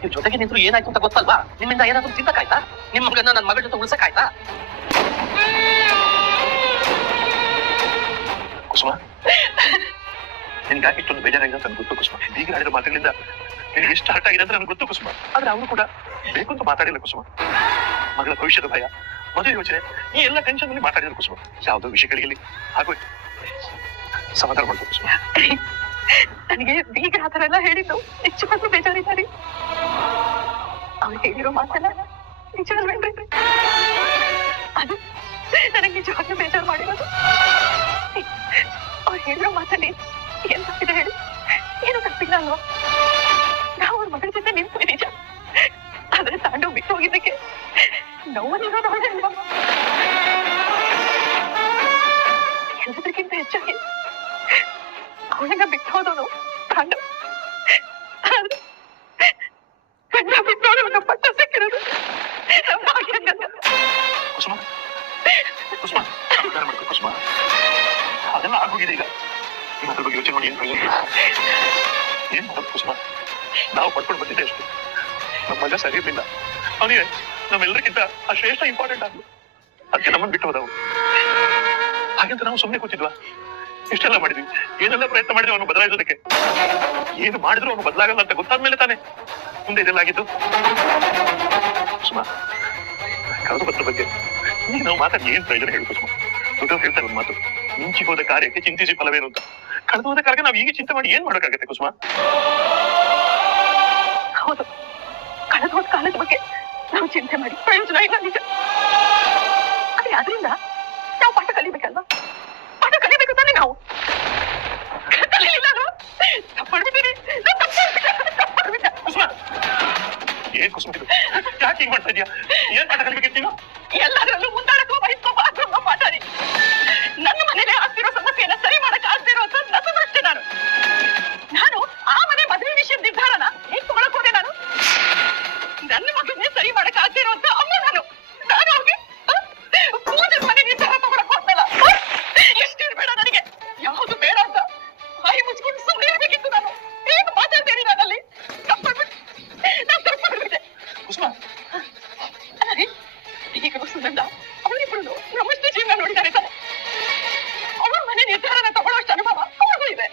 ನೀವು ಜೊತೆಗೆ ನಿಂತರು ಏನಾಯ್ತು ಅಂತ ಗೊತ್ತಲ್ವಾ? ನಿಮ್ಮಿಂದ ಏನಾದ್ರು ತಿಂತಕ್ಕಾಯ್ತಾ? ನಿಮ್ಮ ಮಗನ್ನ ನನ್ನ ಮಗಳ ಜೊತೆ ಉಳ್ಸಕ್ಕಾಯ್ತಾ? ಕುಸುಮ, ನಿನ್ಗೆ ಯಾಕೆ ಇಷ್ಟೊಂದು ಬೇಜಾರಾಗಿದೆ ಅಂತ ನನಗೆ ಗೊತ್ತು ಕುಸುಮ. ಈಗ ಆಡಿರೋ ಮಾತುಗಳಿಂದ ನಿನಗೆ ಎಷ್ಟು ಹರ್ಟ್ ಆಗಿದೆ ಅಂತ ನನಗೆ ಗೊತ್ತು ಕುಸುಮ. ಆದ್ರೆ ಅವರು ಕೂಡ ಬೇಕು ಅಂತ ಮಾತಾಡಿಲ್ಲ ಕುಸುಮ. ಮಗಳ ಭವಿಷ್ಯದ ಭಯ, ಮದುವೆ ಯೋಚನೆ, ಈ ಎಲ್ಲ ಟೆನ್ಷನ್ ಅಲ್ಲಿ ಮಾತಾಡಿದ್ರು ಕುಸುಮ. ಯಾವುದೋ ವಿಷಯಗಳಿಗೆ ಆಗೋಯ್ತು, ಸಮಾಧಾನ ಮಾಡ್ಕೋ ಕುಸುಮ. ನನಗೆ ಬೀಗ ಆ ಥರ ಎಲ್ಲ ಹೇಳಿದ್ದು ನಿಜವಾಗ್ಲೂ ಬೇಜಾರಿದ್ದಾರೆ. ಅವ್ರು ಹೇಳಿರೋ ಮಾತಲ್ಲ ನಿಜವಲ್ವೇನ್ರಿ? ಅದು ನನಗೆ ನಿಜವಾಗ್ಲೂ ಬೇಜಾರು ಮಾಡಿರೋದು. ಅವ್ರು ಹೇಳಿರೋ ಮಾತಲ್ಲಿ ಏನ್ ತಪ್ಪಿದೆ ಹೇಳಿ? ಏನು ತಪ್ಪಿಲ್ಲ ಅಲ್ವಾ? ನಾವು ಅವ್ರ ಮಗಳ ಜೊತೆ ನಿಂತು ನಿಜ, ಆದ್ರೆ ತಾಂಡು ಬಿಟ್ಟು ಹೋಗಿದ್ದಕ್ಕೆ ನೋವಿರೋದು ಅಲ್ವಾ? ಎಲ್ಲದಕ್ಕಿಂತ ಹೆಚ್ಚಾಗಿ ಅವಳನ್ನ ಬಿಟ್ಟು ಹೋದವನು ತಾಂಡು, ಗಂಡ ಬಿಟ್ಟವಳು ಪಟ್ಟ ಸಿಕ್ಕಿರೋದು ಕುಸುಮ. ಕುಸುಮ, ಸಮಾಧಾನ ಮಾಡ್ಕೋ ಕುಸುಮ. ಅದೆಲ್ಲ ಆಗೋಗಿದೆ ಈಗ. ಅದ್ರ ಬಗ್ಗೆ ಯೋಚನೆ ಮಾಡಿ ಏನ್ ಮಾಡೋದು ಕುಸುಮ? ನಾವು ಪಡ್ಕೊಂಡು ಬಂದಿದ್ದೆ ಅಷ್ಟು. ನಮ್ಮ ಮಗ ಸರಿ ಇರ್ಲಿಲ್ಲ, ಅವನಿಗೆ ನಮ್ಮೆಲ್ಲರಿಗಿಂತ ಆ ಶ್ರೇಷ್ಠ ಇಂಪಾರ್ಟೆಂಟ್ ಆಗ್ಲು, ಅದಕ್ಕೆ ನಮ್ಮನ್ನು ಬಿಟ್ಟು ಹೋದವು. ಹಾಗಂತ ನಾವು ಸುಮ್ಮನೆ ಕೂತಿದ್ವಾ? ಇಷ್ಟೆಲ್ಲ ಮಾಡಿದ್ವಿ, ಏನೆಲ್ಲ ಪ್ರಯತ್ನ ಮಾಡಿದ್ವಿ ಅವನು ಬದಲಾಯಿಸೋದಕ್ಕೆ. ಏನು ಮಾಡಿದ್ರು ಅವನು ಬದಲಾಗಲ್ಲ ಅಂತ ಗೊತ್ತಾದ್ಮೇಲೆ ತಾನೆ ಮುಂದೆ ಇದೆಲ್ಲ ಆಗಿದ್ದು. ಕುಸುಮ, ಕಳೆದ ಪತ್ರ ಬಗ್ಗೆ ಈಗ ನಾವು ಮಾತಾಡಿ ಏನ್ ಪ್ರಯೋಜನ ಹೇಳು ಕುಸುಮ? ದೊಡ್ಡವ್ರು ಹೇಳ್ತಾರೆ ಒಂದು ಮಾತು, ಮುಂಚಿ ಹೋದ ಕಾರ್ಯಕ್ಕೆ ಚಿಂತಿಸಿ ಫಲವೇನು ಅಂತ. ಕಳೆದು ಹೋದ ಕಾರ್ಯ ನಾವು ಈಗ ಚಿಂತೆ ಮಾಡಿ ಏನ್ ಮಾಡೋಕ್ಕಾಗತ್ತೆ ಕುಸುಮ? ಹೌದು, ಕಳೆದ ಹೋದ ಕಾಲದ ಬಗ್ಗೆ ನಾವು ಚಿಂತೆ ಮಾಡಿ ಪ್ರಯೋಜನ ಇಲ್ಲ, ನಿಜ. ಆದ್ರೆ ಅದರಿಂದ ನಾವು ಪಾಠ ಕಲಿಬೇಕಲ್ವಾ? ಪಾಠ ಕಲಿಬೇಕು ತಾನೆ ನಾವು. ಕಲೀಲಿಲ್ಲ ಅಲ್ವಾ? ತಪ್ಪಾಡ್ಬಿಟ್ಟಿರಿ, ಕುಸುಮ. ಏನ್ ಕುಸುಮ ಇದು? ಯಾಕೆ ಹಿಂಗ್ ಮಾಡ್ತಾ ಇದೀಯಾ? ಏನ್ ಪಾಠ ಕಲಿಬೇಕಿತ್ತು? ಎಲ್ಲಾದ್ರಲ್ಲೂ ಮುಂದಾಡಕ್ಕೂ ಬಯಸ್ಕೋಬಾರ್ದು ಅನ್ನೋ ಪಾಠರಿ. ನನ್ನ ಮನೇಲೆ ಆಗ್ತಿರೋ ಸಮಸ್ಯೆಯನ್ನ ಸರಿ ಮಾಡಕ್ ಆಗದೆ ಇರೋ ಅಂತ ನಸದಷ್ಟೇ ನಾನು ಆ ಮನೆ ಮದುವೆ ವಿಷಯ ನಿರ್ಧಾರನ ಹೇಗ್ ತಗೊಳಕ್ ಹೋದೆ ನಾನು? ನನ್ನ ಮಗನ್ನೇ ಸರಿ ಮಾಡಕ್ ಆಗದೆ ಇರೋ ಅಂತ ಅಮ್ಮ ನಾನು ಅವ್ರಿಗೆ ಪೂಜೆ ಮನೆ ನಿರ್ಧಾರ ತಗೊಳಕ್ ಹೋದ್ನಲ್ಲ. ಎಷ್ಟಿರ್ಬೇಡ ನನಗೆ, ಯಾವುದು ಬೇಡ ಅಂತ ಬಾಯಿ ಮುಚ್ಕೊಂಡು ಸುಮ್ಮನೆ ಇರ್ಬೇಕಿತ್ತು ನಾನು. ಹೇಗೆ ಮಾತಾಡ್ತೇನೆ ನಾನಲ್ಲಿ? ನಾನು ತಪ್ಪಾಡ್ಬಿಟ್ಟೆ ಕುಸುಮ. ಈಗ ಸುಂದರ ಅವರಿಬ್ರು ನಮ್ಮಷ್ಟು ಜೀವನ ನೋಡಿದ್ದಾರೆ ತಾನೆ. ಅವ್ರ ಮನೆ ನಿರ್ಧಾರನ ತಗೊಳ್ಳೋಷ್ಟು ಅನುಭವ ಅವ್ರಿಗೂ ಇದೆ.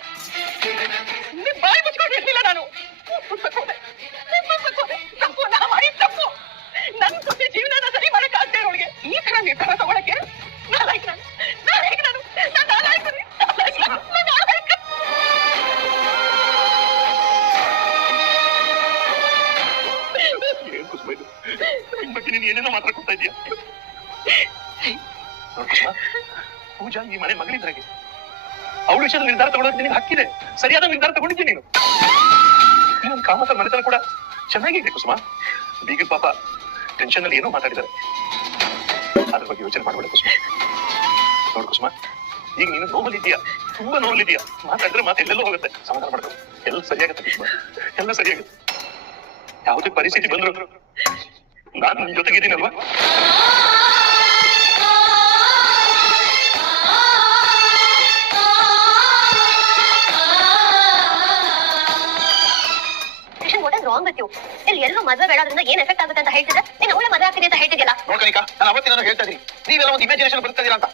ಬಾಯಿ ಮುಚ್ಕೊಂಡು ಇರ್ಲಿಲ್ಲ ನಾನು. ತಪ್ಪು ನಾ ಮಾಡಿ ತಪ್ಪು. ನನ್ ಜೊತೆ ಜೀವನನ ಸರಿ ಮಾಡಕ್ ಆಗ್ತೇ ಅವಳಿಗೆ ಈ ತರ ನಿರ್ಧಾರ ತಗೊಳಕ್ಕೆ ಏನ್ ಕುಸುಮ ಇದು? ನಿನ್ ಬಗ್ಗೆ ನೀನು ಏನೇನೋ ಮಾತಾಡ್ಕೊತಾ ಇದೀಯ. ಕುಸುಮ, ಪೂಜಾ ಈ ಮನೆ ಮಗಳಿದ್ರಾಗೆ ಅವಳ ವಿಷಯದ ನಿರ್ಧಾರ ತಗೊಳ್ಳೋಕೆ ನಿನಗೆ ಹಕ್ಕಿದೆ. ಸರಿಯಾದ ನಿರ್ಧಾರ ತಗೊಂಡಿದ್ದೀನಿ ನೀನು. ನನ್ನ ಕಾಮತ ಮನೆತನ ಕೂಡ ಚೆನ್ನಾಗಿದೆ ಕುಸುಮ. ಬೀಗದ ಪಾಪ ಟೆನ್ಷನ್ ಅಲ್ಲಿ ಏನೋ ಮಾತಾಡಿದ್ದಾರೆ, ಅದ್ರ ಬಗ್ಗೆ ಯೋಚನೆ ಮಾಡಬೇಡ ಕುಸುಮ. ನೋಡು ಕುಸುಮ, ಈಗ ನೀನು ನೋವಲ್ಲಿದ್ದೀಯಾ, ತುಂಬಾ ನೋವಲ್ಲಿದ್ದೀಯಾ. ಮಾತಾಡಿದ್ರೆ ಮಾತು ಎಲ್ಲೆಲ್ಲೋ ಹೋಗುತ್ತೆ. ಸಮಾಧಾನ ಮಾಡ್ಬೇಕು, ಎಲ್ಲ ಸರಿಯಾಗುತ್ತೆ ಕುಸುಮ, ಎಲ್ಲ ಸರಿಯಾಗುತ್ತೆ. ಯಾವುದೇ ಪರಿಸ್ಥಿತಿ ಬಂದ್ರು ನಾನು ನಿನ್ ಜೊತೆಗಿದ್ದೀನಲ್ವಾ? ಇಲ್ಲಿ ಎಲ್ಲರೂ ಮದುವೆ ಬೇಡಾದ್ರಿಂದ ಏನ್ ಎಫೆಕ್ಟ್ ಆಗುತ್ತೆ ಅಂತ ಹೇಳ್ತಿದ್ರೆ ನೀನು ಅವಳೆ ಮದುವೆ ಆಗ್ತೀನಿ ಅಂತ ಹೇಳ್ತಿದ್ಯಲ್ಲ. ನೋಡ್ಕನಿಕಾ, ನಾನು ಅವತ್ತಿನ ಹೇಳ್ತಾ ಇದೀನಿ, ನೀವೆಲ್ಲ ಒಂದು ಇಮ್ಯಾಜಿನೇಷನ್ ಬರ್ತಾ ಇದೀರಾ ಅಂತ.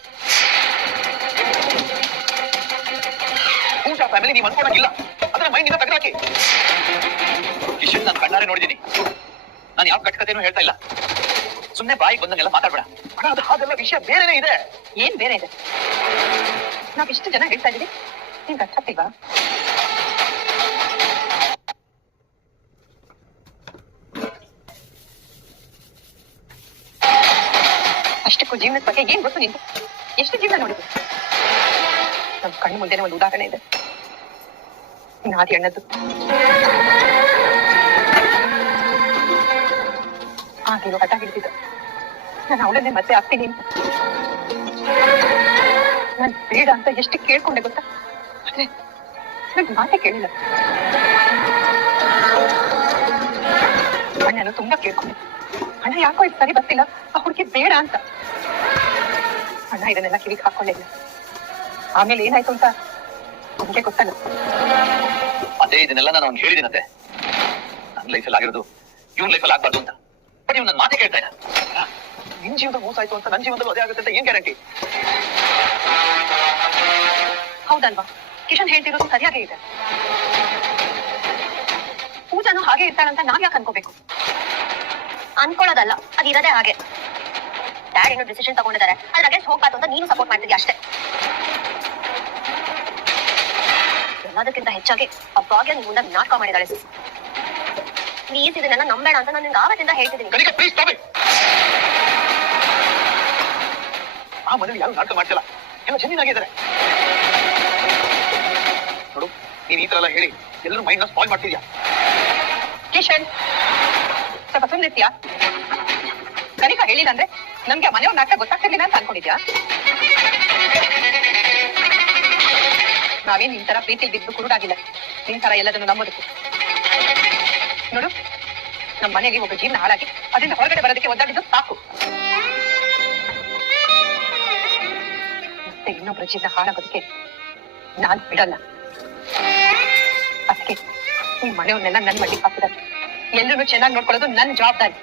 ಪೂಜಾ ಫ್ಯಾಮಿಲಿ ನೀವು ಅನ್ಕೊಳಕ್ಕಿಲ್ಲ, ಅದನ್ನ ಮೈಂಡಿಂದ ತೆಗೆದಾಕಿ. ಕಿಶನ್ ನಾನು ಕಣ್ಣಾರೆ ನೋಡಿದ್ದೀನಿ. ನಾನು ಯಾವ ಕಟ್ಕತೆನೂ ಹೇಳ್ತಾ ಇಲ್ಲ. ಸುಮ್ಮನೆ ಬಾಯಿಗೆ ಬಂದಂಗೆಲ್ಲ ಮಾತಾಡ್ಬೇಡ. ಅದು ಹಾಗೆಲ್ಲ ವಿಷಯ ಬೇರೆನೇ ಇದೆ. ಏನ್ ಬೇರೆ ಇದೆ? ನಾವಿಷ್ಟು ಜನ ಹೇಳ್ತಾ ಇದೀವಿ, ನಿಮ್ಗೆ ಅರ್ಥ ಆಗ್ತಿಲ್ವಾ? ಅಷ್ಟಕ್ಕೂ ಜೀವನದ ಬಗ್ಗೆ ಏನ್ ಗೊತ್ತು ನಿಮ್ಗೆ? ಎಷ್ಟು ಜೀವನ ನೋಡಿದ್ರು? ನಮ್ ಕಣ್ಣು ಮುಂದೆನೆ ಒಂದು ಉದಾಹರಣೆ ಇದೆ, ನಾದಿ ಅಣ್ಣದ್ದು. ಆಗಿರೋ ಹಠ ಹಿಡಿದಿದ್ದ ನಾನು ಅವಳನ್ನೇ ಮತ್ತೆ ಆಗ್ತೀನಿ ಅಂತ. ನಾನು ಬೇಡ ಅಂತ ಎಷ್ಟು ಕೇಳ್ಕೊಂಡೆ ಗೊತ್ತಾ? ಆದ್ರೆ ನನ್ ಮಾತೆ ಕೇಳಿಲ್ಲ. ಅಣ್ಣನು ತುಂಬಾ ಕೇಳ್ಕೊಂಡೆ, ಅಣ್ಣ ಯಾಕೋ ಇದು ಸರಿ ಬರ್ತಿಲ್ಲ, ಆ ಹುಡುಗಿ ಬೇಡ ಅಂತ. ಅಣ್ಣ ಇದನ್ನೆಲ್ಲ ಕಿವಿಗೆ ಹಾಕೊಂಡಿಲ್ಲ. ಆಮೇಲೆ ಏನಾಯ್ತು ಅಂತ ನಮ್ಗೆ ಗೊತ್ತಲ್ಲ. ಅದೇ ಇದನ್ನೆಲ್ಲ ನಾನು ಅವ್ನು ಹೇಳಿದಿನಂತೆ. ನನ್ನ ಲೈಫಲ್ಲಿ ಆಗಿರೋದು ಇವನ್ ಲೈಫಲ್ಲಿ ಆಗ್ಬಾರ್ದು ಅಂತ. ಬಟ್ ಇವ್ ನನ್ನ ಮಾತೆ ಕೇಳ್ತಾ ಇಲ್ಲ. ನಿನ್ ಜೀವನದಲ್ಲಿ ಮೋಸ ಆಯ್ತು ಅಂತ ನನ್ನ ಜೀವನದಲ್ಲೂ ಅದೇ ಆಗುತ್ತೆ ಅಂತ ಏನ್ ಗ್ಯಾರಂಟಿ? ಹೌದಲ್ವಾ? ಕಿಶನ್ ಹೇಳ್ತಿರೋದು ಸರಿಯಾಗೇ ಇದೆ. ಪೂಜಾನು ಹಾಗೆ ಇರ್ತಾಳಂತ ನಾವ್ ಯಾಕೆ ಅನ್ಕೋಬೇಕು? ಅನ್ಕೊಳ್ಳೋದಲ್ಲ, ಅದಿರೋದೇ ಹಾಗೆ. ಡ್ಯಾಡ್ ಏನೋ ಡಿಸಿಷನ್ ತಗೊಂಡಿದ್ದಾರೆ, ಅದ್ರ ಅಗೇನ್ಸ್ಟ್ ಹೋಗ್ಬಾರ್ದು ಅಂತ ನೀನು ಸಪೋರ್ಟ್ ಮಾಡ್ತಿದ್ಯಾ ಅಷ್ಟೇ. ಎಲ್ಲದಕ್ಕಿಂತ ಹೆಚ್ಚಾಗಿ ಆ ಭಾಗ್ಯ ನಿನ್ ಮುಂದೆ ನಾಟಕ ಮಾಡಿದಾಳೆ. ಪ್ಲೀಸ್ ಇದನ್ನೆಲ್ಲ ನಂಬೇಡ ಅಂತ ನಾನು ನಿನ್ಗೆ ಆವತ್ತಿಂದ ಹೇಳ್ತಿದ್ದೀನಿ. Kanika please stop it. ಆ ಮನೇಲಿ ಯಾರು ನಾಟಕ ಮಾಡ್ತಿಲ್ಲ, ಎಲ್ಲ ಜಮೀನ್ ಆಗಿದ್ದಾರೆ. ನೋಡು, ನೀನ್ ಈ ತರ ಎಲ್ಲ ಹೇಳಿ ಎಲ್ಲರೂ ಮೈಂಡ್ ನ ಸ್ಪಾಯ್ಲ್ ಮಾಡ್ತಿದ್ಯಾ. ಕಿಶನ್ ಸ್ವಲ್ಪ ಸುಮ್ಮನಿರ್ತೀಯಾ? ಕನಿಕಾ ಹೇಳಿಲ್ಲ ಅಂದ್ರೆ ನಮ್ಗೆ ಆ ಮನೆಯವ್ರ ನಾಟಕ ಗೊತ್ತಾಗ್ತಿರ್ಲಿಲ್ಲ ಅಂತ ಅನ್ಕೊಂಡಿದ್ಯಾ? ನಾವೇನ್ ನಿನ್ ತರ ಪ್ರೀತಿಲ್ ಬಿದ್ದು ಕುರುಡಾಗಿಲ್ಲ, ನಿನ್ ತರ ಎಲ್ಲದನ್ನು ನಂಬೋದಕ್ಕೆ. ನೋಡು, ನಮ್ಮ ಮನೆಗೆ ಒಬ್ಬ ಜೀವನ ಹಾಳಾಗಿ ಅದರಿಂದ ಹೊರಗಡೆ ಬರೋದಕ್ಕೆ ಒದ್ದಾಡಿದ್ದು ಸಾಕು. ಮತ್ತೆ ಇನ್ನೊಬ್ಬರ ಜೀವನ ಹಾಳಾಗೋದಕ್ಕೆ ನಾನ್ ಬಿಡಲ್ಲ. ಅದಕ್ಕೆ ಈ ಮನೆಯವ್ರನ್ನೆಲ್ಲ ನನ್ ಮಟ್ಟಿಗೆ ಹಾಕಿದ್ದಾರೆ. ಎಲ್ಲರೂ ಚೆನ್ನಾಗಿ ನೋಡ್ಕೊಳ್ಳೋದು ನನ್ ಜವಾಬ್ದಾರಿ.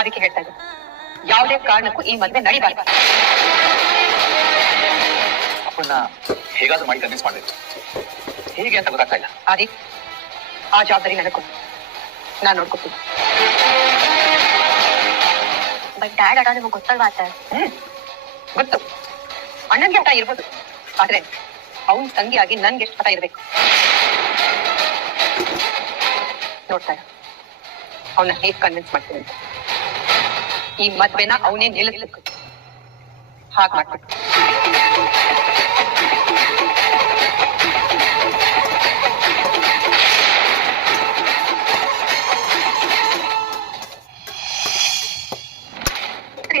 ಅದಕ್ಕೆ ಹೇಳ್ತಾ ಇದ್ದೆ, ಯಾವುದೇ ಕಾರಣಕ್ಕೂ ಈ ಮದುವೆ ನಡಿಬಾರ್ದು. ಅಪ್ಪನ್ನ ಹೇಗಾದ್ರೂ ಮಾಡಿ ಕನ್ವಿನ್ಸ್ ಮಾಡ್ಬೇಕು, ಹೇಗೆ ಅಂತ ಗೊತ್ತಾಗ್ತಾ ಇಲ್ಲ. ಆದಿ, ಆ ಜವಾಬ್ದಾರಿ ನನಗೆ ಕೊಡು, ನಾನ್ ನೋಡ್ಕೊತೀನಿ. ಬಟ್ ಡ್ಯಾಡ್ ಅಡ ನಿಮಗೆ ಗೊತ್ತಲ್ವಾ ಅತ್ತೆ? ಗೊತ್ತು, ಅಣ್ಣನ್ಗೆ ಹಠ ಇರ್ಬೋದು, ಆದ್ರೆ ಅವನ್ ತಂಗಿಯಾಗಿ ನನ್ಗೆ ಎಷ್ಟು ಹಠ ಇರ್ಬೇಕು ನೋಡ್ತಾರ. ಅವನ್ನ ಹೇಗ್ ಕನ್ವಿನ್ಸ್ ಮಾಡ್ತೀನಿ ಅಂತ. ಈ ಮದ್ವೆನ ಅವನೇ ನಿಲ್ಲಿಸ್ಬೇಕು, ಹಾಗೆ ಮಾಡ್ಬೇಕು.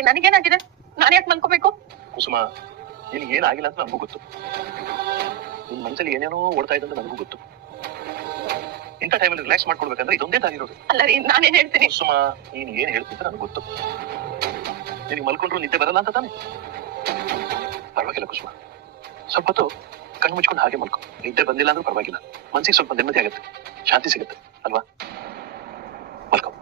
ನನಗೇನಾಗಿದೆ? ನಾನು ಯಾಕೆ ಮಲ್ಕೋಬೇಕು? ಕುಸುಮ, ನಿನ್ಗೆ ಏನಾಗಿಲ್ಲ ಅಂತ ನನಗೂ ಗೊತ್ತು. ನಿನ್ ಮನಸ್ಸಲ್ಲಿ ಏನೇನೋ ಓಡ್ತಾ ಇದೆ ಅಂತ ನನಗೂ ಗೊತ್ತು. ಇಂಥ ಟೈಮಲ್ಲಿ ರಿಲ್ಯಾಕ್ಸ್ ಮಾಡ್ಕೊಡ್ಬೇಕಂದ್ರೆ ಇದೊಂದೇ ದಾರಿರೋದು. ಅಲ್ಲ ರೀ, ನಾನೇನ್ ಹೇಳ್ತೀನಿ? ಕುಸುಮ, ನೀನ್ ಏನ್ ಹೇಳ್ತಿದ್ರೆ ನನಗೆ ಗೊತ್ತು. ನಿನಗೆ ಮಲ್ಕೊಂಡ್ರು ನಿದ್ದೆ ಬರಲ್ಲ ಅಂತ ತಾನೆ? ಪರವಾಗಿಲ್ಲ ಕುಸುಮ, ಸ್ವಲ್ಪ ಹೊತ್ತು ಕಣ್ಣು ಮುಚ್ಕೊಂಡು ಹಾಗೆ ಮಲ್ಕೊ. ನಿದ್ದೆ ಬಂದಿಲ್ಲ ಅಂದ್ರೂ ಪರವಾಗಿಲ್ಲ, ಮನ್ಸಿಗೆ ಸ್ವಲ್ಪ ನೆಮ್ಮದಿ ಆಗುತ್ತೆ, ಶಾಂತಿ ಸಿಗುತ್ತೆ ಅಲ್ವಾ? ಮಲ್ಕೊ.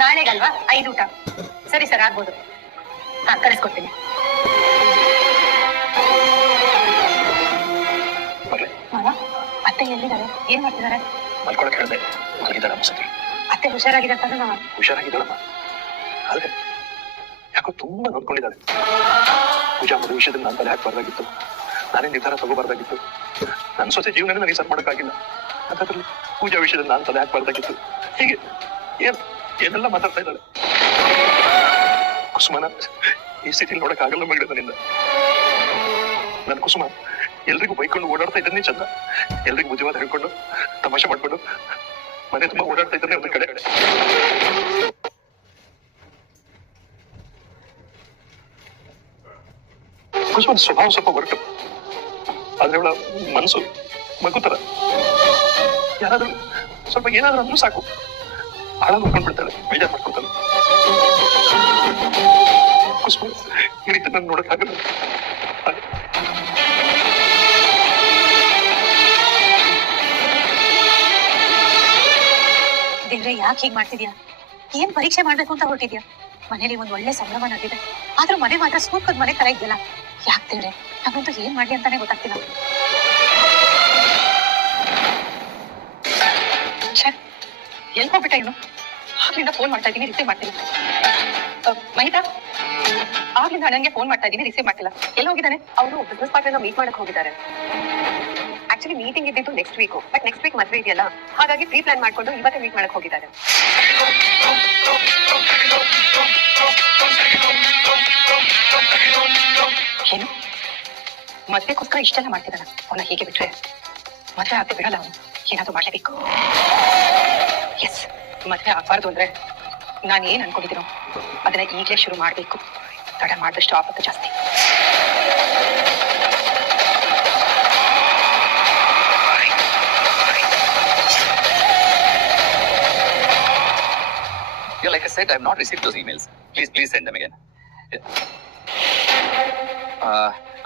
ನಾಳೆಗಲ್ವಾ 5 ಊಟ? ಸರಿ ಸರ್, ಆಗ್ಬೋದು. ಕಳಿಸ್ಕೊಡ್ತೀನಿ. ಅತ್ತೆ ಎಲ್ಲಿದ್ದಾರೆ? ಏನ್ ಮಾಡ್ತಿದ್ದಾರೆ? ಮಲ್ಕೊಳಕ್ ಹೇಳಿದೆ, ಮಲಗಿದ್ದಾಳಮ್ಮ ಸರಿ. ಅತ್ತೆ ಹುಷಾರಾಗಿದ್ದಾರೆ? ಹುಷಾರಾಗಿದ್ದಾಳಮ್ಮ, ಆದ್ರೆ ಯಾಕೋ ತುಂಬಾ ನೋಡ್ಕೊಂಡಿದ್ದಾಳೆ. ಪೂಜಾ ಮದುವೆ ವಿಷಯದಲ್ಲಿ ನಾನು ತಲೆ ಹಾಕ್ಬಾರ್ದಾಗಿತ್ತು, ನಾನೇ ನಿರ್ಧಾರ ತಗೋಬಾರ್ದಾಗಿತ್ತು. ನನ್ನ ಸೊಸೆ ಜೀವನ ನನಗೆ ಸರ್ ಮಾಡೋಕ್ಕಾಗಿಲ್ಲ, ಅಂತದ್ರಲ್ಲಿ ಪೂಜಾ ವಿಷಯದಲ್ಲಿ ನಾನು ತಲೆ ಹಾಕ್ಬಾರ್ದಾಗಿತ್ತು. ಹೀಗೆ ಏನೆಲ್ಲ ಮಾತಾಡ್ತಾ ಇದ್ದಾಳೆ. ಕುಸುಮನ ಈ ಸ್ಥಿತಿಲಿ ನೋಡಕ್ ಆಗಲ್ಲ ಮಗಳ ನನ್ನಿಂದ. ನನ್ ಕುಸುಮ ಎಲ್ರಿಗೂ ಬೈಕೊಂಡು ಓಡಾಡ್ತಾ ಇದ್ದಾನೆ ಚಂದ, ಎಲ್ರಿಗೂ ಬುದ್ಧಿವಾದ ಹೇಳ್ಕೊಂಡು ತಮಾಷೆ ಮಾಡ್ಕೊಂಡು ಮನೆ ತುಂಬಾ ಓಡಾಡ್ತಾ ಇದ್ದಾನೆ ಒಂದ್ ಕಡೆ. ಕುಸುಮನ ಸ್ವಭಾವ ಸ್ವಲ್ಪ ಹೊರಟು, ಆದ್ರೆ ಅವಳ ಮನಸ್ಸು ಮಗು ತರ. ಯಾರಾದ್ರೂ ಸ್ವಲ್ಪ ಏನಾದ್ರೂ ಅಂದ್ರೂ ಸಾಕು ಹಾಳ ಮಾಡ್ಕೊಂಡ್ಬಿಡ್ತಾಳೆ, ಬೇಜಾರ್ ಮಾಡ್ಕೊಳ್ತಾಳೆ. ಕುಸುಮ ಈ ರೀತಿ ನಾನು ನೋಡಕ್ಕಾಗಲ್ಲ. ದೇವ್ರೆ, ಯಾಕೆ ಹೀಗ್ ಮಾಡ್ತಿದ್ಯಾ? ಏನ್ ಪರೀಕ್ಷೆ ಮಾಡ್ಬೇಕು ಅಂತ ಹೊರಟಿದ್ಯಾ? ಮನೇಲಿ ಒಂದ್ ಒಳ್ಳೆ ಸಂಭ್ರಮ ನಡೆದಿದೆ, ಆದ್ರೂ ಮನೆ ಮಾತ್ರ ಸೂಕದ್ ಮನೆ ತರ ಇದೆಯಲ್ಲ. ಯಾಕೆ ದೇವ್ರೆ, ನಮ್ಮಂತೂ ಏನ್ ಮಾಡ್ಲಿ ಅಂತಾನೆ ಗೊತ್ತಾಗ್ತಿಲ್ಲ. ಎಲ್ಲಿ ಹೋಗ್ಬಿಟ್ಟ ಇವನು? ಆಗ್ಲಿಂದ ಫೋನ್ ಮಾಡ್ತಾ ಇದ್ದೀನಿ, ರಿಸೀವ್ ಮಾಡ್ತೀನಿ. ಮಹಿತಾ, ಆಗ್ಲಿಂದ ಅಣ್ಣನ್ಗೆ ಫೋನ್ ಮಾಡ್ತಾ ಇದ್ದೀನಿ, ರಿಸೀವ್ ಮಾಡ್ತಿಲ್ಲ. ಎಲ್ಲಿ ಹೋಗಿದ್ದಾನೆ? ಅವರು ಬಿಸ್ನೆಸ್ ಪಾರ್ಟ್ನರ್ ಮೀಟ್ ಮಾಡಕ್ ಹೋಗಿದ್ದಾರೆ. ಆಕ್ಚುಲಿ ಮೀಟಿಂಗ್ ಇದ್ದಿದ್ದು next week, but next week ಮದ್ವೆ ಇದೆಯಲ್ಲ, ಹಾಗಾಗಿ ಪ್ರೀ ಪ್ಲಾನ್ ಮಾಡ್ಕೊಂಡು ಇವತ್ತೇ ಮೀಟ್ ಮಾಡಕ್ ಹೋಗಿದ್ದಾರೆ. ಏನು ಮದ್ವೆಗೋಸ್ಕರ ಇಷ್ಟೆಲ್ಲ ಮಾಡ್ತಿದ್ದಾನ? ಅವನ ಹೀಗೆ ಬಿಟ್ರೆ ಮದ್ವೆ ಆಗದೆ ಬಿಡಲ್ಲ. ಅವನು ಏನಾದ್ರು ಮಾಡ್ಲೇಬೇಕು. ಎಸ್, ಮದ್ವೆ ಆಗ್ಬಾರ್ದು ಅಂದ್ರೆ ನಾನು ಏನ್ ಅನ್ಕೊಂಡಿದ್ದೀನೋ ಅದನ್ನ ಈಗಲೇ ಶುರು ಮಾಡ್ಬೇಕು. ತಡ ಮಾಡಿದಷ್ಟು ಆಪತ್ತು ಜಾಸ್ತಿ. said I have not received those emails. Please send them again.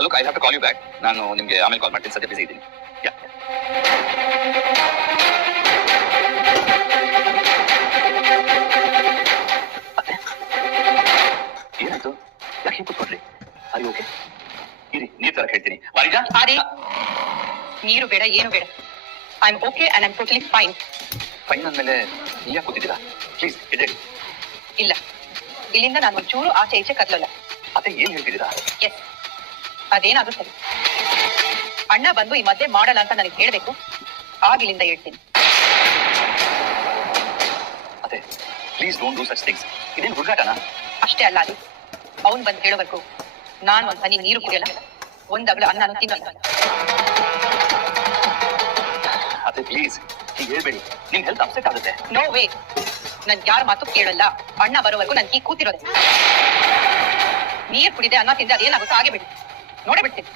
Look, I'll have to call you back. ನಾನು ನಿಮಗೆ ಆಮೇಲೆ ಕಾಲ್ ಮಾಡ್ತೀನಿ, ಸದ್ಯ ಬಿಸಿ ಇದ್ದೀನಿ. ಏನಾಯ್ತು? ಯಾಕೆ ಕೂತ್ಕೊಂಡ್ರಿ? ಅಯ್ಯೋ ಓಕೆ, ಇರಿ ನೀರ್ ತರ ಹೇಳ್ತೀನಿ. ವಾರಿಜಾ, ಆದಿ, ನೀರು ಬೇಡ, ಏನು ಬೇಡ. I am okay and I am totally fine. Fine ಅಂದ್ಮೇಲೆ ನೀವ್ ಯಾಕೆ ಕೂತಿದ್ದೀರಾ? ಪ್ಲೀಸ್ ಎದ್ದೇಳಿ. ಇಲ್ಲ, ಇಲ್ಲಿಂದ ನಾನು ಒಂಚೂರು ಆಚೆ ಈಚೆ ಕದಲಲ್ಲ. ಅದೇ ಏನ್ ಹೇಳ್ತಿದ್ದೀರಾ? ಎಸ್, ಅದೇನಾದ್ರೂ ಸರಿ. ಅಣ್ಣ ಬಂದು ಈ ಮಧ್ಯೆ ಮಾಡಲ್ಲ ಅಂತ ನನಗೆ ಹೇಳ್ಬೇಕು, ಆಗಿಲ್ಲಿಂದ ಹೇಳ್ತೀನಿ. ಅದೇ please don't do such things. ಇದೇನು ಹುಡುಗಾಟನಾ? ಅಷ್ಟೇ ಅಲ್ಲ ಅದು, ಅವನ್ ಬಂದು ಹೇಳೋವರೆಗೂ ನಾನು ಒಂದ್ ಹನಿ ನೀರು ಕುಡಿಯಲ್ಲ, ಒಂದ್ ಅಗಲ ಅನ್ನನೂ ತಿನ್ನಲ್ಲ. ಅದೇ ಪ್ಲೀಸ್ ಈಗ ಹೇಳ್ಬೇಡಿ, ನಿಮ್ ಹೆಲ್ತ್ ಅಪ್ಸೆಟ್ ಆಗುತ್ತೆ. ನೋ ವೇ, ನನ್ ಯಾರ ಮಾತು ಕೇಳಲ್ಲ. ಅಣ್ಣ ಬರೋವರೆಗೂ ನನ್ ಹೀಗೆ ಕೂತಿರೋದು. ನೀರ್ ಕುಡಿದೆ, ಅನ್ನ ತಿಂದೆ, ಅದೇನಾಗುತ್ತೋ ಹಾಗೆ ಬಿಡಿ, ನೋಡೇ ಬಿಡ್ತೀನಿ.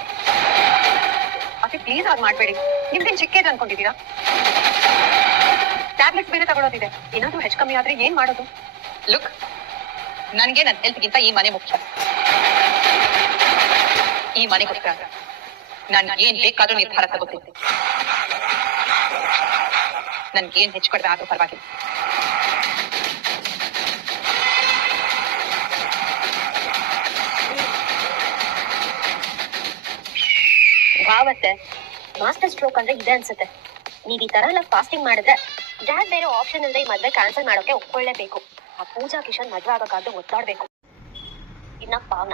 ಅದೇ ಪ್ಲೀಸ್ ಆಗಿ ಮಾಡ್ಬೇಡಿ. ನಿಮ್ದೇನ್ ಚಿಕ್ಕೇಜ್ ಅನ್ಕೊಂಡಿದ್ದೀರಾ? ಟ್ಯಾಬ್ಲೆಟ್ಸ್ ಬೇರೆ ತಗೊಳ್ಳೋದಿದೆ, ಏನಾದ್ರೂ ಹೆಚ್ಚು ಕಮ್ಮಿ ಆದ್ರೆ ಏನ್ ಮಾಡೋದು? ಲುಕ್, ನನ್ಗೆ ನನ್ನ ಹೆಲ್ತ್ಗಿಂತ ಈ ಮನೆ ಮುಖ್ಯ. ಈ ಮನೆಗೋಸ್ಕರ ನಾನು ಏನ್ ಬೇಕಾದ್ರೂ ನಿರ್ಧಾರ ತಗೋತೀನಿ. ನನ್ಗೇನ್ ಹೆಚ್ಚು ಕಡಿಮೆ ಆದ್ರೂ ಪರವಾಗಿಲ್ಲ. ಭಾವತ್ತೆ ಮಾಸ್ಟರ್ ಸ್ಟ್ರೋಕ್ ಅಂದ್ರೆ ಇದೆ ಅನ್ಸುತ್ತೆ. ನೀವ್ ಈ ತರ ಎಲ್ಲ ಫಾಸ್ಟಿಂಗ್ ಮಾಡಿದ್ರೆ ಡ್ಯಾಡ್ ಬೇರೆ ಆಪ್ಷನ್ ಇಲ್ಲದೆ ಈ ಮದ್ವೆ ಕ್ಯಾನ್ಸಲ್ ಮಾಡೋಕೆ ಒಪ್ಕೊಳ್ಳೇಬೇಕು. ಆ ಪೂಜಾ ಕಿಶನ್ ಮದ್ವೆ ಆಗೋಕ್ಕಾದ್ರೂ ಒತ್ತಾಡ್ಬೇಕು. ಇನ್ನ ಪಾವನ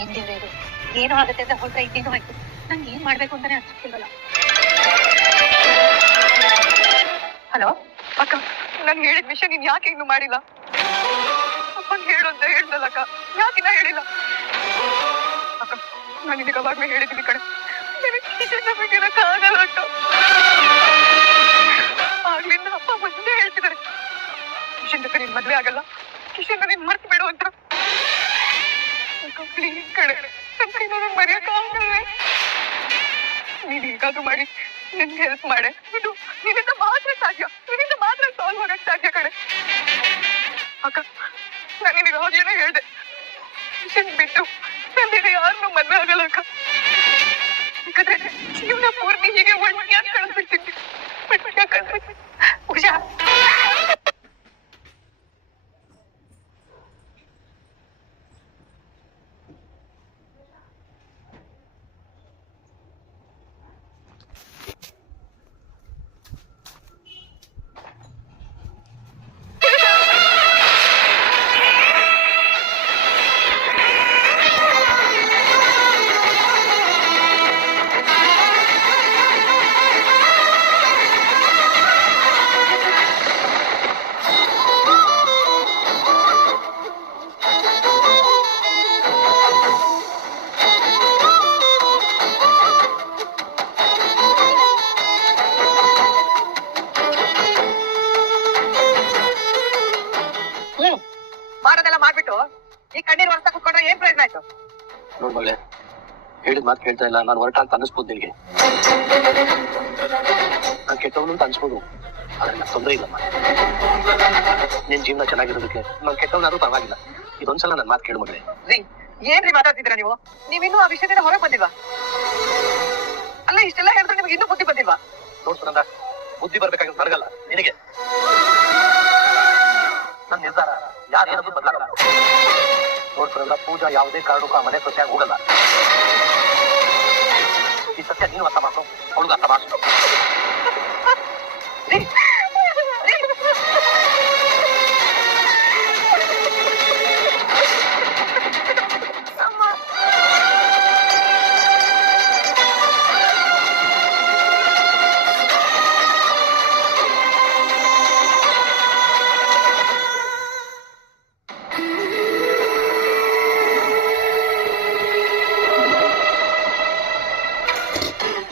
ಏನ್ ದೇವ್ರೆ ಇದು? ಏನೋ ಆಗುತ್ತೆ ಅಂತ ಹೊರಟ್ರೆ ಇನ್ನೇನೋ ಆಯ್ತು. ನಂಗೆ ಏನ್ ಮಾಡ್ಬೇಕು ಅಂತಾನೆ ಅನ್ಸುತ್ತಿಲ್ವಲ್ಲ. ಹಲೋ ಅಕ್ಕ, ನಾನು ಹೇಳಿದ ವಿಷಯ ನೀನ್ ಯಾಕೆ ಇನ್ನು ಮಾಡಿಲ್ಲ? ಅಪ್ಪನ್ ಹೇಳು ಅಂತ ಹೇಳ್ದಲ್ಲ ಅಕ್ಕ, ಯಾಕಿನ್ನ ಹೇಳಿಲ್ಲ? ಅಕ್ಕ, ನಾನು ನಿನಗೆ ಅವಾಗ್ಲೇ ಹೇಳಿದ್ದೀನಿ ಕಡೆ, ಆಗಲ್ಲ ಅಕ್ಕ. ಆಗ್ಲಿಂದ ಅಪ್ಪ ಮುಂದೆ ಹೇಳ್ತಿದ್ದಾರೆ, ಕಿಶನ್ ಜೊತೆ ನಿನ್ ಮದ್ವೆ ಆಗಲ್ಲ, ಕಿಶನ್ ನೀನ್ ಮರ್ತು ಬಿಡು ಅಂತ. ಪ್ಲೀಸ್ ಕಡೆ, ನನ್ನ ಮರೆಯಕ್ಕಾಗಲ್ಲ. ನೀನ್ ಹೇಗಾದ್ರೂ ಮಾಡಿ ನಿನ್ಗೆ ಹೆಲ್ಪ್ ಮಾಡೆ. ಇದು ನಿನ್ನಿಂದ ಮಾತ್ರ ಸಾಧ್ಯ, ನಿನ್ನಿಂದ ಮಾತ್ರ ಸಾಲ್ವ್ ಆಗಕ್ ಸಾಧ್ಯ ಕಡೆ. ಅಕ್ಕ, ನಾನು ನಿನಗೆ ಅವಾಗ್ಲೇನೆ ಹೇಳ್ದೆ, ಕಿಶನ್ ಬಿಟ್ಟು ನನ್ನಿಂದ ಯಾರನ್ನೂ ಮದ್ವೆ ಆಗಲ್ಲ ಅಕ್ಕ. ಯಾಕಂದ್ರೆ ಜೀವನ ಪೂರ್ತಿ ಹೀಗೆ ಒಳ್ಳೆಯಾಗಿ ಕಳ್ಸ್ಬಿಡ್ತೀನಿ. ಹುಷಾರ್. ಮಾಡೋದೆಲ್ಲ ಮಾಡ್ಬಿಟ್ಟು ಈ ಕಣ್ಣೀರ್ ವರ್ಷ ಕುತ್ಕೊಂಡ್ರೆ ಏನ್ ಪ್ರಯೋಜನ ಆಯ್ತು? ನೋಡ್ ಮಗಳೇ, ಹೇಳಿದ ಮಾತು ಕೇಳ್ತಾ ಇಲ್ಲ. ನಾನು ಹೊರಟ ಅಂತ ಅನಿಸ್ಬೋದು ನಿನ್ಗೆ, ನಾನು ಕೆಟ್ಟವನು ಅಂತ ಅನ್ಸ್ಬೋದು, ಆದ್ರೆ ನಂಗೆ ತೊಂದರೆ ಇಲ್ಲಮ್ಮ. ನಿನ್ ಜೀವನ ಚೆನ್ನಾಗಿರೋದಕ್ಕೆ ನಾನು ಕೆಟ್ಟವನಾದ್ರೂ ಪರವಾಗಿಲ್ಲ. ಇದೊಂದ್ಸಲ ನನ್ನ ಮಾತು ಕೇಳು ಮಗಳೇ. ಏನ್ರಿ ಮಾತಾಡ್ತಿದ್ರ ನೀವು? ನೀವಿನ್ನೂ ಆ ವಿಷಯದಿಂದ ಹೊರಗೆ ಬಂದಿಲ್ವಾ? ಅಲ್ಲ, ಇಷ್ಟೆಲ್ಲ ಹೇಳಿದ್ರೆ ನಿಮ್ಗೆ ಇನ್ನೂ ಬುದ್ಧಿ ಬಂದಿಲ್ವಾ? ನೋಡ್ಸಂದ, ಬುದ್ಧಿ ಬರ್ಬೇಕಾಗಿದ್ದು ಬರಗಲ್ಲ ನಿನಗೆ. ನನ್ನ ನಿರ್ಧಾರ ಯಾರೇನದು ಬದಲಾಗಲ್ಲ. ನೋಡ್ಸಂದ, ಪೂಜಾ ಯಾವುದೇ ಕಾರಣಕ್ಕೂ ಆ ಮನೆ ಸೊಸೆಯಾಗಿ ಹೋಗಲ್ಲ. ಈ ಸತ್ಯ ನೀನು ಅರ್ಥ ಮಾಡ್ಕೊ, ಅವಳಿಗೆ ಅರ್ಥ ಮಾಡ್ಕೊ.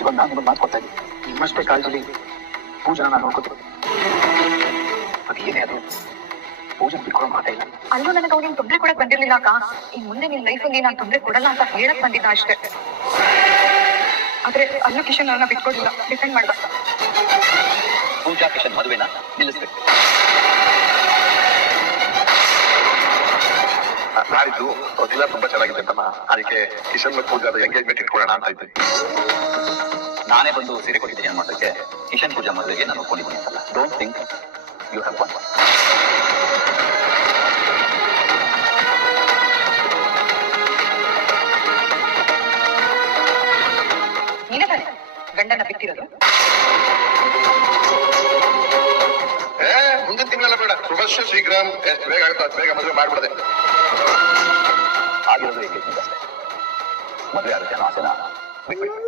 ಇವಾಗ ನಾನು ಒಂದು ಮಾತು ಕೊಡ್ತಾ ಇದ್ದೀನಿ, ನಿಮ್ಮಷ್ಟೇ ಕಾಳಜಿ ಪೂಜನ ನಾನು ನೋಡ್ಕೊತೀನಿ. ಅದು ಏನೇ ಅದು, ಪೂಜನ ಬಿಟ್ಕೊಡೋ ಮಾತೇ ಇಲ್ಲ. ಅಲ್ಲೂ ನನಗೆ ಅವ್ನಿಗೆ ತೊಂದರೆ ಕೊಡಕ್ ಬಂದಿರ್ಲಿಲ್ಲ ಅಕ್ಕ. ಇನ್ ಮುಂದೆ ನಿನ್ ಲೈಫಲ್ಲಿ ನಾನು ತೊಂದರೆ ಕೊಡಲ್ಲ ಅಂತ ಹೇಳಕ್ ಬಂದಿದ್ದ ಅಷ್ಟೇ. ಆದ್ರೆ ಅಲ್ಲೂ ಕಿಶನ್ ಅವ್ರನ್ನ ಬಿಟ್ಕೊಡಿಲ್ಲ, ಡಿಪೆಂಡ್ ಮಾಡ್ದ. ಪೂಜಾ ಕಿಶನ್ ಮದುವೆನ ನಿಲ್ಲಿಸ್ಬೇಕು. ನಾಳಿದ್ದು ದಿನ ತುಂಬಾ ಚೆನ್ನಾಗಿದೆ ಅಂತಮ್ಮ, ಅದಕ್ಕೆ ಕಿಶನ್ ಮತ್ತು ಪೂಜಾದ ಎಂಗೇಜ್ಮೆಂಟ್ ಇಟ್ಕೊಳ್ಳೋಣ ಅಂತ ಇದ್ದೀನಿ. ನಾನೇ ಬಂದು ಸೀರೆ ಕೊಟ್ಟಿದ್ದೀನಿ ಅನ್ನೋದಕ್ಕೆ ಕಿಶನ್ ಪೂಜಾ ಮದುವೆಗೆ ನಾನು ಒಪ್ಕೊಂಡಿದ್ದೀನಿ ಅಂತಲ್ಲ. Don't think you have one. ನೀನೇ ತಾನೆ ಗಂಡನ ಬಿಟ್ಟಿರೋದು? ಮುಂದಿನ ತಿಂಗಳ ಬೇಡ, ಶುಭಶ್ಯ ಶೀಘ್ರ, ಎಷ್ಟು ಬೇಗ ಆಗುತ್ತೋ ಅಷ್ಟು ಬೇಗ ಮದುವೆ ಮಾಡ್ಬಿಡದೆ. ಆಗಿರೋದು ಎಂಗೇಜ್ಮೆಂಟ್ ಅಷ್ಟೇ, ಮದುವೆ ಆಗುತ್ತೆ ಅನ್ನೋ ಆಸೆನ ಬಿಟ್ಬಿಟ್ಟು